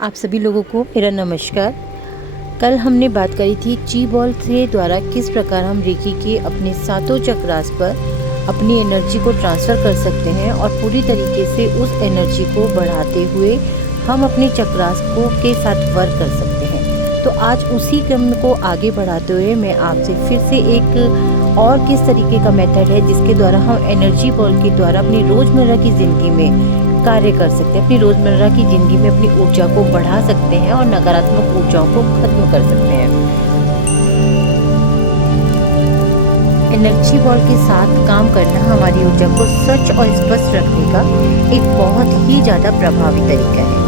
आप सभी लोगों को मेरा नमस्कार। कल हमने बात करी थी ची बॉल के द्वारा किस प्रकार हम रेकी के अपने सातों चक्रास पर अपनी एनर्जी को ट्रांसफ़र कर सकते हैं और पूरी तरीके से उस एनर्जी को बढ़ाते हुए हम अपने चक्रास को के साथ वर्क कर सकते हैं। तो आज उसी क्रम को आगे बढ़ाते हुए मैं आपसे फिर से एक और किस तरीके का मेथड है जिसके द्वारा हम एनर्जी बॉल के द्वारा अपनी रोज़मर्रा की ज़िंदगी में कार्य कर सकते हैं, अपनी रोज़मर्रा की ज़िंदगी में अपनी ऊर्जा को बढ़ा सकते हैं और नकारात्मक ऊर्जाओं को खत्म कर सकते हैं। एनर्जी बॉल के साथ काम करना हमारी ऊर्जा को सच और स्पष्ट रखने का एक बहुत ही ज़्यादा प्रभावी तरीका है।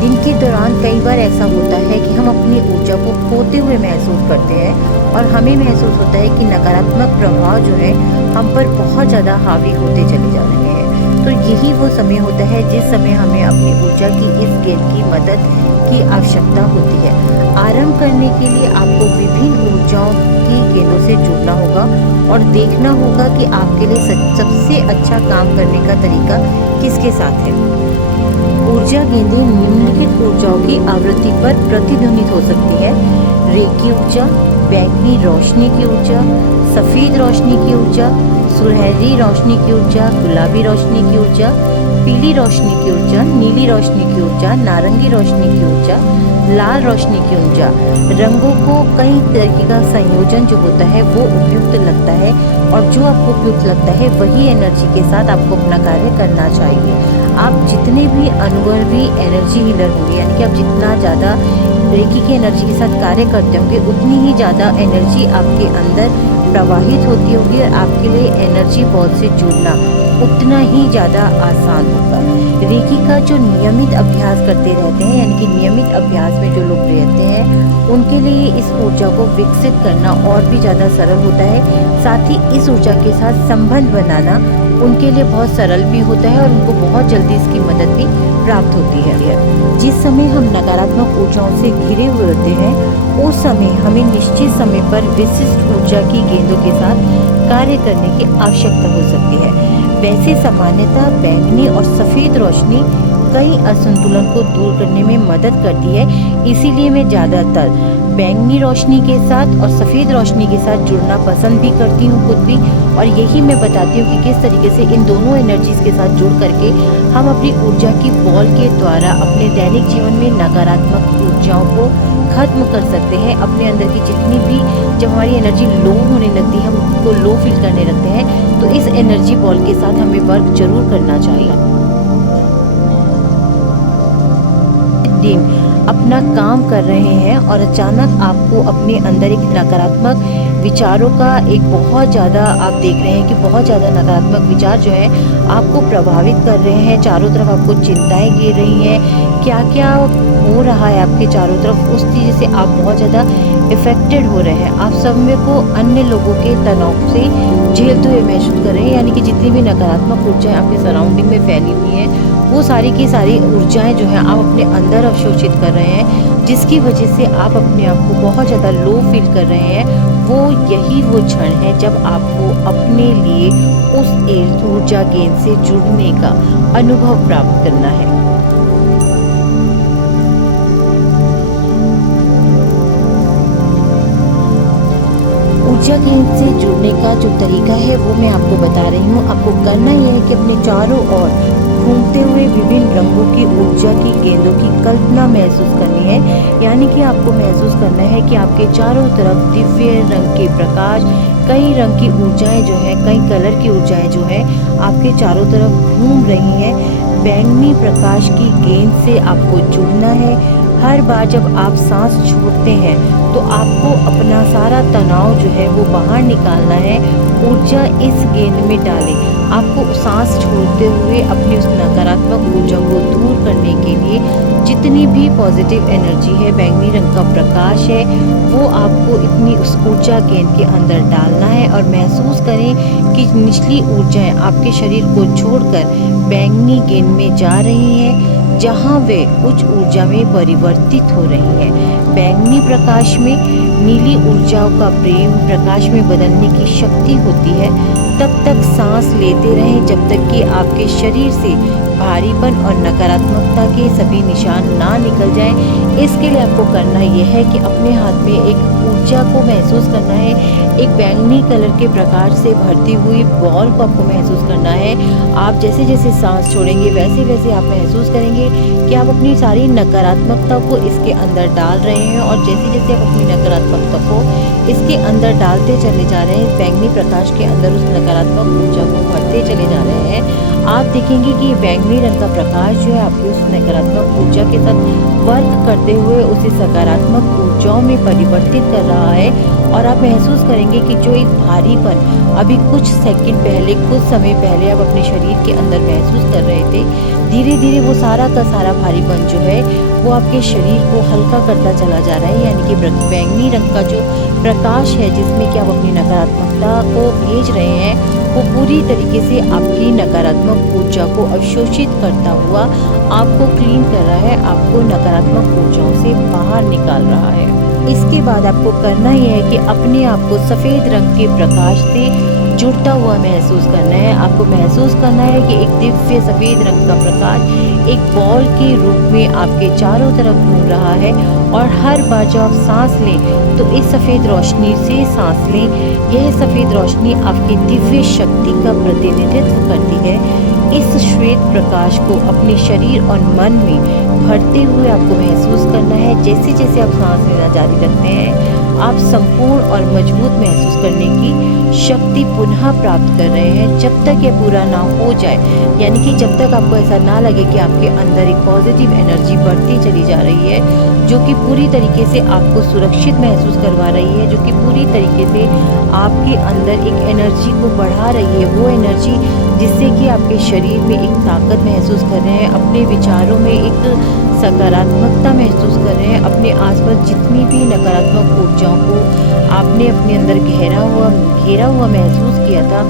दिन के दौरान कई बार ऐसा होता है कि हम अपनी ऊर्जा को खोते हुए महसूस करते हैं और हमें महसूस होता है कि नकारात्मक प्रभाव जो है हम पर बहुत ज़्यादा हावी होते चले जा रहे हैं। तो यही वो समय होता है जिस समय हमें अपनी ऊर्जा की इस गेंद की मदद की आवश्यकता होती है। आरंभ करने के लिए आपको विभिन्न ऊर्जाओं की गेंदों से जुड़ना होगा और देखना होगा कि आपके लिए सबसे अच्छा काम करने का तरीका किसके साथ है। ऊर्जा गेंदें निम्नलिखित ऊर्जाओं की आवृत्ति पर प्रतिध्वनित हो सकती है: रेकी ऊर्जा, बैंगनी रोशनी की ऊर्जा, सफ़ेद रोशनी की ऊर्जा, सुनहरी रोशनी की ऊर्जा, गुलाबी रोशनी की ऊर्जा, पीली रोशनी की ऊर्जा, नीली रोशनी की ऊर्जा, नारंगी रोशनी की ऊर्जा, लाल रोशनी की ऊर्जा। रंगों को कई तरीके का संयोजन जो होता है वो उपयुक्त लगता है और जो आपको उपयुक्त लगता है वही एनर्जी के साथ आपको अपना कार्य करना चाहिए। आप जितने भी अनुभवी एनर्जी हीलर होंगे, यानी कि आप जितना ज़्यादा रेकी की एनर्जी के साथ कार्य करते होंगे उतनी ही ज़्यादा एनर्जी आपके अंदर प्रवाहित होती होगी और आपके लिए एनर्जी बॉल से जुड़ना उतना ही ज़्यादा आसान होगा। रेकी का जो नियमित अभ्यास करते रहते हैं, यानी कि नियमित अभ्यास में जो लोग रहते हैं उनके लिए इस ऊर्जा को विकसित करना और भी ज़्यादा सरल होता है। साथ ही इस ऊर्जा के साथ संबंध बनाना उनके लिए बहुत सरल भी होता है और उनको बहुत जल्दी इसकी मदद भी प्राप्त होती है। जिस समय हम नकारात्मक ऊर्जाओं से घिरे हुए होते हैं उस समय हमें निश्चित समय पर विशिष्ट ऊर्जा की गेंदों के साथ कार्य करने की आवश्यकता हो सकती है। वैसे सामान्यतः बैंगनी और सफ़ेद रोशनी कई असंतुलन को दूर करने में मदद करती है, इसीलिए मैं ज़्यादातर बैंगनी रोशनी के साथ और सफ़ेद रोशनी के साथ जुड़ना पसंद भी करती हूँ खुद भी, और यही मैं बताती हूँ कि किस तरीके से इन दोनों एनर्जीज़ के साथ जुड़ करके हम अपनी ऊर्जा की बॉल के द्वारा अपने दैनिक जीवन में नकारात्मक ऊर्जाओं को खत्म कर सकते हैं। अपने अंदर की जितनी भी, जब हमारी एनर्जी लो होने लगती है, हम उसको लो फील करने लगते हैं, तो इस एनर्जी बॉल के साथ हमें वर्क जरूर करना चाहिए। दिन अपना काम कर रहे हैं और अचानक आपको अपने अंदर एक नकारात्मक विचारों का एक बहुत ज़्यादा आप देख रहे हैं कि बहुत ज़्यादा नकारात्मक विचार जो है आपको प्रभावित कर रहे हैं, चारों तरफ आपको चिंताएं घेर रही हैं, क्या क्या हो रहा है आपके चारों तरफ, उस चीज़ से आप बहुत ज़्यादा इफ़ेक्टेड हो रहे हैं। आप समय को अन्य लोगों के तनाव से झेलते हुए महसूस कर रहे हैं, यानी कि जितनी भी नकारात्मक ऊर्जाएं आपके सराउंडिंग में फैली हुई हैं वो सारी की सारी ऊर्जाएं जो हैं आप अपने अंदर अवशोषित कर रहे हैं, जिसकी वजह से आप अपने आप को बहुत ज़्यादा लो फील कर रहे हैं। यही वो क्षण है जब आपको अपने लिए उस ऊर्जा गेंद से जुड़ने का अनुभव प्राप्त करना है। ऊर्जा गेंद से जुड़ने का जो तरीका है वो मैं आपको बता रही हूँ। आपको करना यह है कि अपने चारों ओर घूमते हुए विभिन्न रंगों की ऊर्जा की गेंदों की कल्पना महसूस करनी है, यानी कि आपको महसूस करना है कि आपके चारों तरफ दिव्य रंग के प्रकाश, कई रंग की ऊर्जाएं जो हैं, कई कलर की ऊर्जाएं जो हैं आपके चारों तरफ घूम रही हैं। बैंगनी प्रकाश की गेंद से आपको जुड़ना है। हर बार जब आप सांस छोड़ते हैं तो आपको अपना सारा तनाव जो है वो बाहर निकालना है। ऊर्जा इस गेंद में डालें। आपको सांस छोड़ते हुए अपनी उस नकारात्मक ऊर्जा को दूर करने के लिए जितनी भी पॉजिटिव एनर्जी है, बैंगनी रंग का प्रकाश है, वो आपको इतनी उस ऊर्जा गेंद के अंदर डालना है और महसूस करें कि निचली ऊर्जाएं आपके शरीर को छोड़कर बैंगनी गेंद में जा रही हैं, जहां वे उच्च ऊर्जा में परिवर्तित हो रही हैं। बैंगनी प्रकाश में नीली ऊर्जाओं का प्रेम प्रकाश में बदलने की शक्ति होती है। तब तक सांस लेते रहें जब तक कि आपके शरीर से भारीपन और नकारात्मकता के सभी निशान ना निकल जाएं, इसके लिए आपको करना यह है कि अपने हाथ में एक ऊर्जा को महसूस करना है। एक बैंगनी कलर के प्रकाश से भरती हुई बॉल को आपको महसूस करना है। आप जैसे जैसे सांस छोड़ेंगे वैसे वैसे आप महसूस करेंगे कि आप अपनी सारी नकारात्मकता को इसके अंदर डाल रहे हैं, और जैसे जैसे आप अपनी नकारात्मकता को इसके अंदर डालते चले जा रहे हैं, इस बैंगनी प्रकाश के अंदर उस नकारात्मक ऊर्जा को भरते चले जा रहे हैं, आप देखेंगे कि ये बैंगनी रंग का प्रकाश जो है आपकी उस नकारात्मक ऊर्जा के साथ वर्क करते हुए उसे सकारात्मक ऊर्जाओं में परिवर्तित कर रहा है। और आप महसूस करेंगे कि जो एक भारीपन अभी कुछ सेकंड पहले, कुछ समय पहले आप अपने शरीर के अंदर महसूस कर रहे थे, धीरे धीरे वो सारा का सारा भारीपन जो है वो आपके शरीर को हल्का करता चला जा रहा है। यानी कि बैंगनी रंग का जो प्रकाश है जिसमें कि आप अपनी नकारात्मकता को भेज रहे हैं, वो पूरी तरीके से आपकी नकारात्मक ऊर्जा को अवशोषित करता हुआ आपको क्लीन कर रहा है, आपको नकारात्मक ऊर्जाओं से बाहर निकाल रहा है। इसके बाद आपको करना ही है कि अपने आप को सफ़ेद रंग के प्रकाश से जुड़ता हुआ महसूस करना है। आपको महसूस करना है कि एक दिव्य सफ़ेद रंग का प्रकाश एक बॉल के रूप में आपके चारों तरफ घूम रहा है, और हर बार जब आप सांस लें तो इस सफ़ेद रोशनी से सांस लें। यह सफ़ेद रोशनी आपकी दिव्य शक्ति का प्रतिनिधित्व करती है। इस श्वेत प्रकाश को अपने शरीर और मन में भरते हुए आपको महसूस करना है। जैसे जैसे आप सांस लेना जारी रखते हैं, आप संपूर्ण और मजबूत महसूस करने की शक्ति पुनः प्राप्त कर रहे हैं। जब तक यह पूरा ना हो जाए, यानी कि जब तक आपको ऐसा ना लगे कि आपके अंदर एक पॉजिटिव एनर्जी बढ़ती चली जा रही है, जो कि पूरी तरीके से आपको सुरक्षित महसूस करवा रही है, जो कि पूरी तरीके से आपके अंदर एक एनर्जी को बढ़ा रही है, वो एनर्जी जिससे कि आपके शरीर में एक ताकत महसूस कर रहे हैं, अपने विचारों में एक सकारात्मकता महसूस कर रहे हैं, अपने आसपास जितनी भी नकारात्मक ऊर्जाओं को आपने अपने अंदर घेरा हुआ महसूस किया था,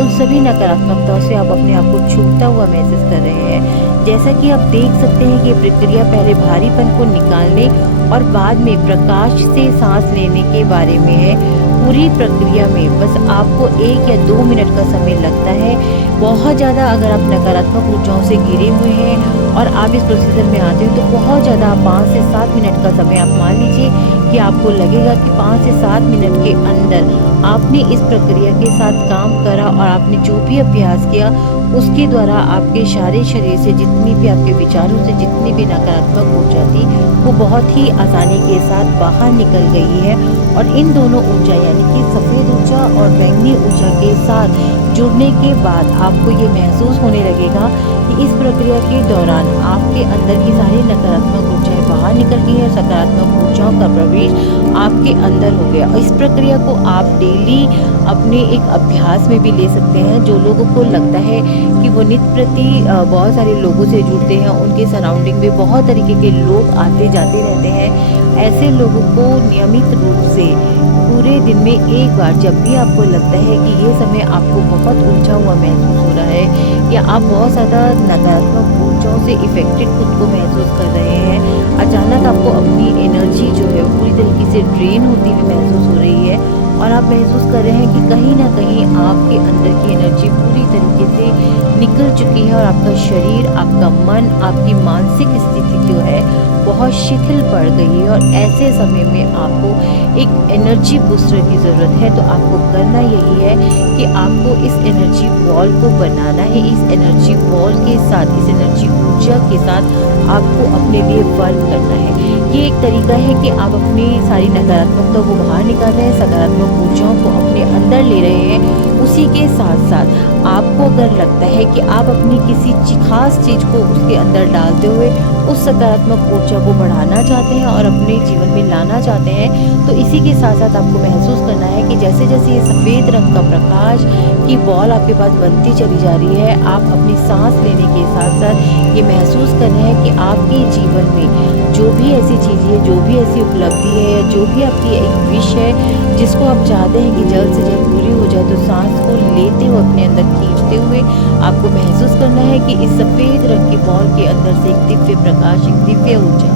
उन सभी नकारात्मकताओं से आप अपने आप को छूटता हुआ महसूस कर रहे हैं। जैसा कि आप देख सकते हैं कि प्रक्रिया पहले भारीपन को निकालने और बाद में प्रकाश से सांस लेने के बारे में है। पूरी प्रक्रिया में बस आपको 1 या 2 मिनट का समय लगता है। बहुत ज़्यादा अगर आप नकारात्मक ऊर्जाओं से घिरे हुए हैं और आप इस प्रोसीजर में आते हो तो बहुत ज़्यादा 5 से 7 मिनट का समय आप मान लीजिए कि आपको लगेगा कि 5 से 7 मिनट के अंदर आपने इस प्रक्रिया के साथ काम करा, और आपने जो भी अभ्यास किया उसके द्वारा आपके सारे शरीर से जितनी भी आपके विचारों से जितनी भी नकारात्मक ऊर्जा थी वो बहुत ही आसानी के साथ बाहर निकल गई है। और इन दोनों ऊर्जा यानी कि सफ़ेद ऊर्जा और बैंगनी ऊर्जा के साथ जुड़ने के बाद आपको ये महसूस होने लगेगा कि इस प्रक्रिया के दौरान आपके अंदर की सारी नकारात्मक ऊर्जाएं बाहर निकल गई है और सकारात्मक ऊर्जाओं का प्रवेश आपके अंदर हो गया। इस प्रक्रिया को आप डेली अपने एक अभ्यास में भी ले सकते हैं। जो लोगों को लगता है कि वो नित्य प्रति बहुत सारे लोगों से जुड़ते हैं, उनके सराउंडिंग में बहुत तरीके के लोग आते जाते रहते हैं, ऐसे लोगों को नियमित रूप से पूरे दिन में एक बार जब भी आपको लगता है कि ये समय आपको बहुत उलझा हुआ महसूस हो रहा है या आप बहुत ज़्यादा नकारात्मक ऊर्जाओं से इफेक्टेड खुद को महसूस कर रहे हैं, अचानक आपको अपनी एनर्जी जो है पूरी तरीके से ड्रेन होती हुई महसूस हो रही है और आप महसूस कर रहे हैं कि कहीं ना कहीं आपके अंदर की एनर्जी पूरी तरीके से निकल चुकी है और आपका शरीर, आपका मन, आपकी मानसिक स्थिति जो है बहुत शिथिल पड़ गई है, और ऐसे समय में आपको एक एनर्जी बूस्टर की ज़रूरत है। तो आपको करना यही है कि आपको इस एनर्जी बॉल को बनाना है। इस एनर्जी बॉल के साथ, इस एनर्जी ऊर्जा के साथ आपको अपने लिए वर्क करना है। ये एक तरीका है कि आप अपनी सारी नकारात्मकता को बाहर निकाल रहे हैं, सकारात्मक ऊर्जाओं को अपने अंदर ले रहे हैं। उसी के साथ साथ आपको अगर लगता है कि आप अपनी किसी खास चीज़ को उसके अंदर डालते हुए उस सकारात्मक ऊर्जा को बढ़ाना चाहते हैं और अपने जीवन में लाना चाहते हैं, तो इसी के साथ साथ आपको महसूस करना है कि जैसे जैसे ये सफ़ेद रंग का प्रकाश की बॉल आपके पास बनती चली जा रही है, आप अपनी सांस लेने के साथ साथ ये महसूस कर रहे हैं कि आपके जीवन में जो भी ऐसी चीज़ है, जो भी ऐसी उपलब्धि है या जो भी आपकी एक विश है जिसको आप चाहते हैं कि जल्द से जल्द पूरी हो जाए, तो सांस को लेते हुए अपने अंदर खींचते हुए आपको महसूस करना है कि इस सफ़ेद रंग की बॉल के अंदर से एक दिव्य प्रकाश, एक दिव्य ऊर्जा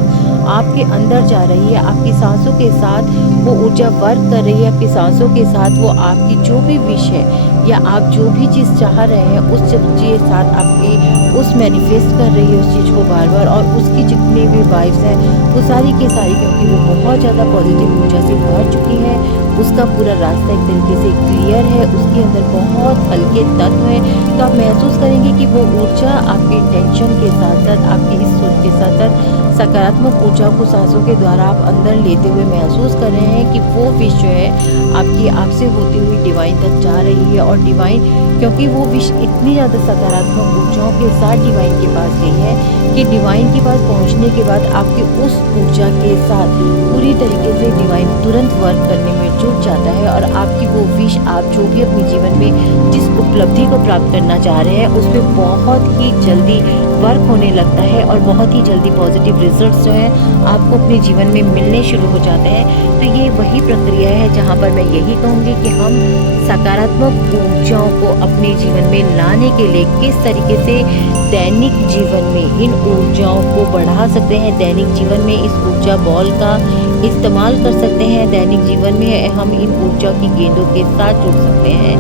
आपके अंदर जा रही है, आपकी सांसों के साथ वो ऊर्जा वर्क कर रही है, आपकी सांसों के साथ वो आपकी जो भी विश है या आप जो भी चीज़ चाह रहे हैं उस चीज़ के साथ आपकी उस मैनिफेस्ट कर रही है उस चीज़ को बार-बार, और उसकी जितनी भी वाइब्स हैं वो सारी की सारी, क्योंकि वो बहुत ज़्यादा पॉजिटिव ऊर्जा से भर चुकी है, उसका पूरा रास्ता एक तरीके से क्लियर है, उसके अंदर बहुत हल्के तत्व हैं। तो आप महसूस करेंगे कि वो ऊर्जा आपके इंटेंशन के साथ-साथ, आपकी इस सोच के साथ-साथ सकारात्मक ऊर्जा को सांसों के द्वारा आप अंदर लेते हुए महसूस कर रहे हैं कि वो विश जो है आपकी आपसे होती हुई डिवाइन तक जा रही है। और डिवाइन, क्योंकि वो विश इतनी ज़्यादा सकारात्मक ऊर्जाओं के साथ डिवाइन के पास गई है कि डिवाइन के पास पहुंचने के बाद आपकी उस ऊर्जा के साथ पूरी तरीके से डिवाइन तुरंत वर्क करने में जुट जाता है, और आपकी वो विश, आप जो भी अपने जीवन में जिस उपलब्धि को प्राप्त करना चाह रहे हैं उस पर बहुत ही जल्दी वर्क होने लगता है, और बहुत ही जल्दी पॉजिटिव रिजल्ट्स जो हैं आपको अपने जीवन में मिलने शुरू हो जाते हैं। तो ये वही प्रक्रिया है जहाँ पर मैं यही कहूँगी कि हम सकारात्मक ऊर्जाओं को अपने जीवन में लाने के लिए किस तरीके से दैनिक जीवन में इन ऊर्जाओं को बढ़ा सकते हैं, दैनिक जीवन में इस ऊर्जा बॉल का इस्तेमाल कर सकते हैं, दैनिक जीवन में हम इन ऊर्जा की गेंदों के साथ जुड़ सकते हैं,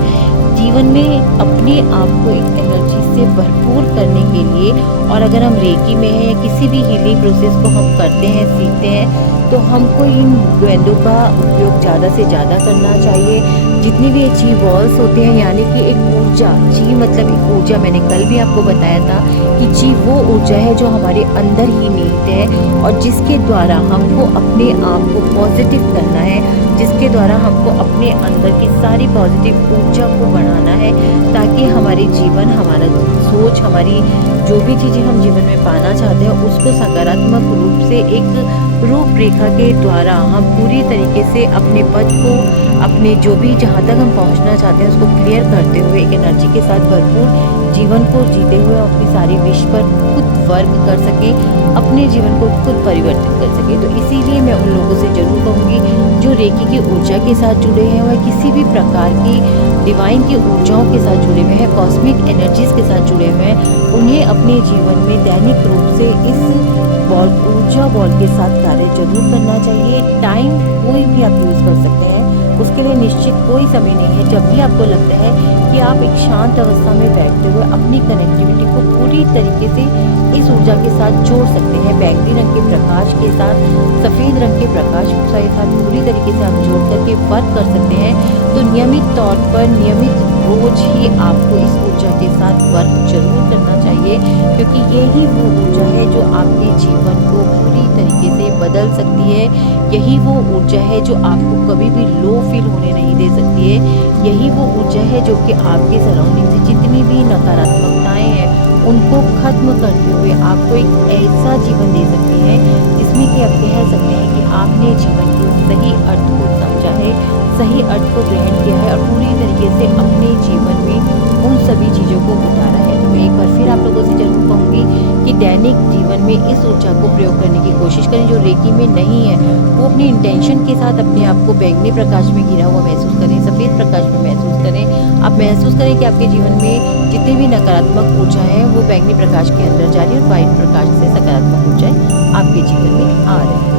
जीवन में अपने आप को एक एनर्जी से भरपूर करने के लिए। और अगर हम रेकी में हैं या किसी भी हीलिंग प्रोसेस को हम करते हैं, सीखते हैं, तो हमको इन गेंदों का उपयोग ज़्यादा से ज़्यादा करना चाहिए। जितनी भी ची बॉल्स होते हैं, यानी कि एक ऊर्जा, ची मतलब एक ऊर्जा, मैंने कल भी आपको बताया था कि ची वो ऊर्जा है जो हमारे अंदर ही निहित है और जिसके द्वारा हमको अपने आप को पॉजिटिव करना है, जिसके द्वारा हमको अपने अंदर की सारी पॉजिटिव ऊर्जा को बढ़ाना है, ताकि हमारे जीवन, हमारा सोच, हमारी जो भी चीज़ें हम जीवन में पाना चाहते हैं उसको सकारात्मक रूप से एक रूपरेखा के द्वारा हम पूरी तरीके से अपने पथ को, अपने जो भी जहाँ तक हम पहुँचना चाहते हैं उसको क्लियर करते हुए एक एनर्जी के साथ भरपूर जीवन को जीते हुए अपनी सारी विश पर खुद वर्क कर सके, अपने जीवन को खुद परिवर्तित कर सके। तो इसीलिए मैं उन लोगों से ज़रूर कहूँगी जो रेकी की ऊर्जा के साथ जुड़े हैं और किसी भी प्रकार की डिवाइन की ऊर्जाओं के साथ जुड़े हुए हैं, कॉस्मिक एनर्जीज़ के साथ जुड़े हुए हैं, उन्हें अपने जीवन में दैनिक रूप से इस ऊर्जा बॉल के साथ कार्य जरूर करना चाहिए। टाइम कोई भी आप यूज़ कर सकते हैं, उसके लिए निश्चित कोई समय नहीं है। जब भी आपको लगता है कि आप एक शांत अवस्था में बैठते हुए अपनी कनेक्टिविटी को पूरी तरीके से इस ऊर्जा के साथ जोड़ सकते हैं, बैंगनी रंग के प्रकाश के साथ सफ़ेद रंग के प्रकाश के साथ पूरी तरीके से आप जोड़ करके वर्क कर सकते हैं, तो नियमित तौर पर, नियमित रोज ही आपको इस ऊर्जा के साथ वर्क जरूर करना चाहिए, क्योंकि यही वो ऊर्जा है जो आपके जीवन को पूरी तरीके से बदल सकती है। यही वो ऊर्जा है जो आपको कभी भी लो फील होने नहीं दे सकती है। यही वो ऊर्जा है जो कि आपके सराउंडिंग से जितनी भी नकारात्मकताएं हैं उनको खत्म करते हुए आपको एक ऐसा जीवन दे सकती है जिसमें कि आप कह सकते हैं कि आपने जीवन के सही अर्थ को समझा है, सही अर्थ को ग्रहण किया है और पूरी तरीके से अपने जीवन में उन सभी चीज़ों को उतारा है। तो मैं एक बार फिर आप लोगों से जरूर कहूँगी कि दैनिक जीवन में इस ऊर्जा को प्रयोग करने की कोशिश करें। जो रेकी में नहीं है वो अपनी इंटेंशन के साथ अपने आप को बैंगनी प्रकाश में घिरा हुआ महसूस करें, सफ़ेद प्रकाश में महसूस करें। आप महसूस करें कि आपके जीवन में जितनी भी नकारात्मक ऊर्जा है वो बैंगनी प्रकाश के अंदर जा रही है और वाइट प्रकाश से सकारात्मक ऊर्जाएं आपके जीवन में आ रही है।